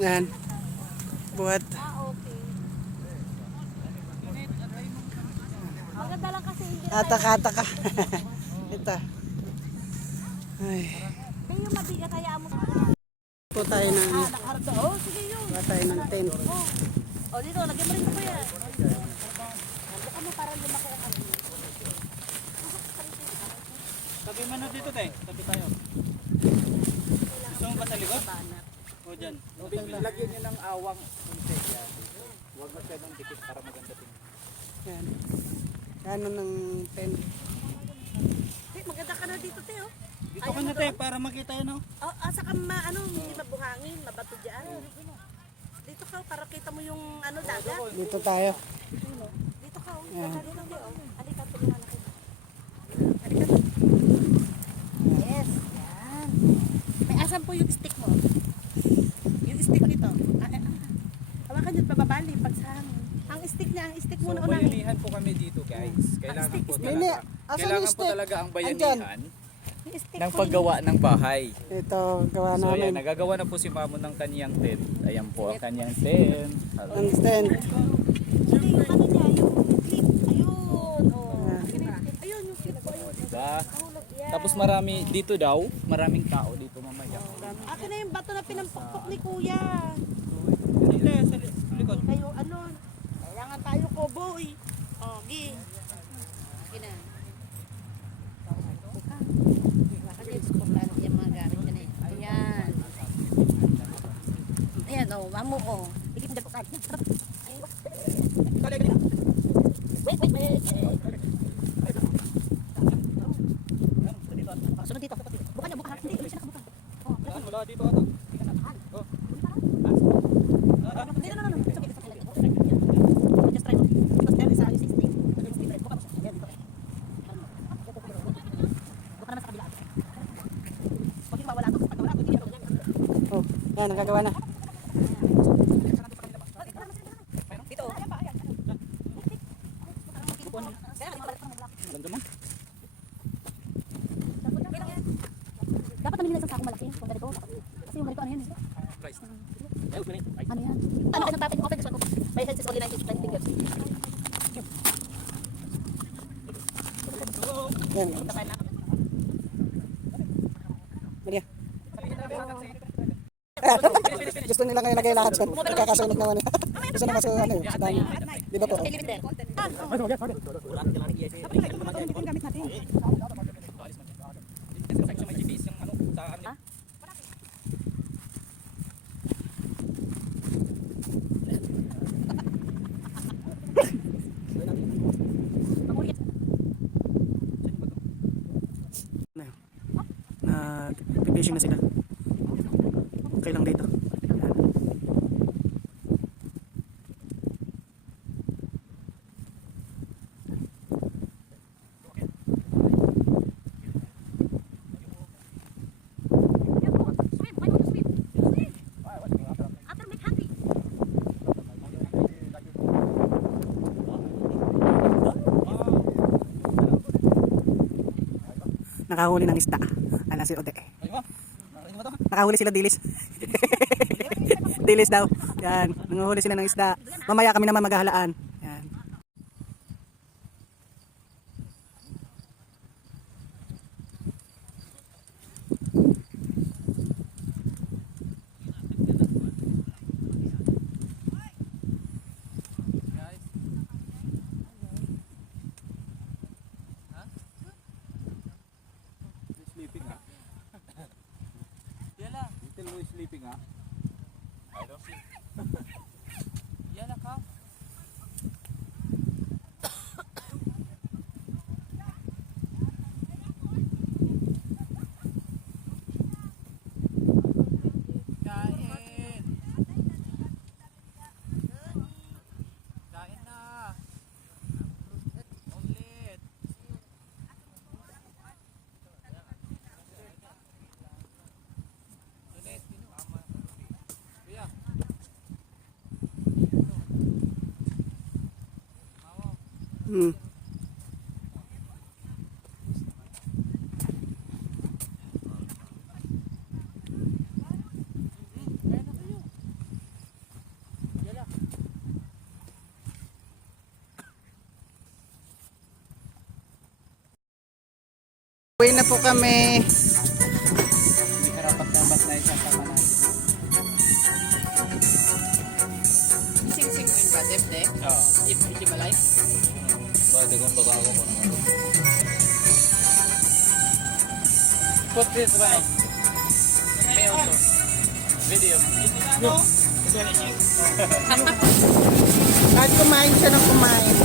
Yan. Buhat. Okay. Maganda lang kasi hindi na Ataka-ataka. Ito. Ay. may yung mabigat kaya mo. Po tayo ng Nakaharap oh, sige yun. buhat tayo ng tent. Oh, dito, lagyan mo rin ko yan. Buka mo para lumaki ang ano. Tabi mo na dito, te. Tabi tayo. Gusto mo ba sa likod? O dyan. Lagyan nyo ng awang insect yan. Huwag masyadong dikit para maganda tingin. Yan. Ano ng tent. Maganda ka na dito, te, oh. Dito ka na, te, para makita yun, oh. Oh, asa ka ano, hindi mabuhangin, mabato dyan. Dito ka, para kita mo yung ano, dagat. Dito tayo. Dito ka, oh. Yan. Dito ka, oh. Halika, tulungan na kita. Halika. Yes, yan. May asan po yung stick mo? Yung stick nito. Hawakan nyo, bababali pag sa hangin. Ang stick niya, ang stick So muna unahin. bayanihan po kami dito guys. Kailangan po Hindi. talaga, Asan kailangan yung po stick? talaga ang Andyan. bayanihan Yung stick ng po paggawa ng bahay. Ito, gawa So ayan, namin. nagagawa na po si Mamo ng kanyang tent. Ayan po ang kanyang tent. Ang tent. Hindi, yung ano niya, yung clip. Ayun, oh. Ayun, yung clip ko, ayun. Diba? Mahulog yan. Tapos marami dito daw, maraming tao dito mamaya. Akin na yung bato na pinampukpok ni kuya. Dito, sa likod. Kayo, ano, kailangan tayo ko, boy. Oh, gi. Gina. Kasi importante yung mga gamit ko na yun. Ayan. Ayan, oh, mamo, oh. Ikip na po ka. Wait. Sunod dito. Buka niya, buka. Hindi, ulit siya nakabuka. Oh, Saan? Wala dito ata. no. It's okay. Just try to. Tapos there is a 60. Buka mo siya. Ayan, dito. Buka naman sa kabila. Pag hindi mawala ito, pag nawala ito, hindi na ito. Oh, yan, nagagawa na. Dito. Ganda mo? Dapat namin nila isang sako malaki. Kung ganito. Kasi yung ganito ano yan eh. Price. Ano yan? Ano kayo nagpapin? Open this one. My head is only 90 fingers. Yan. Tapay na. Maria. Gusto nila kayo lagay lahat dyan. Nagkakasunod naman. Gusto na kaso ano yun. Sa dami. Di ba po? Okay, leave it there. Section may GPS yung ano sa ano. Na fishing na sila. Okay lang dito. Nakahuli ng isda. Ala si Ode. Nakahuli sila dilis. Dilis daw. Yan. Nanguhuli sila ng isda. Mamaya kami naman maghahalaan. Yan. Sleeping ha. Yan lang. Little Louis sleeping ha. I don't see. Yan lang ka. Kain. Kain na. Ulit. Ulit. Kuya. Hmm. Kaya na kayo. Uwi na po kami. Hindi karapat-dapat na isasama natin. Sing-sing mo yung batip, de? Oo. Hindi malay? Badagang baga ako ko naman. Put this one. May auto. Video. Kahit kumain siya ng kumain.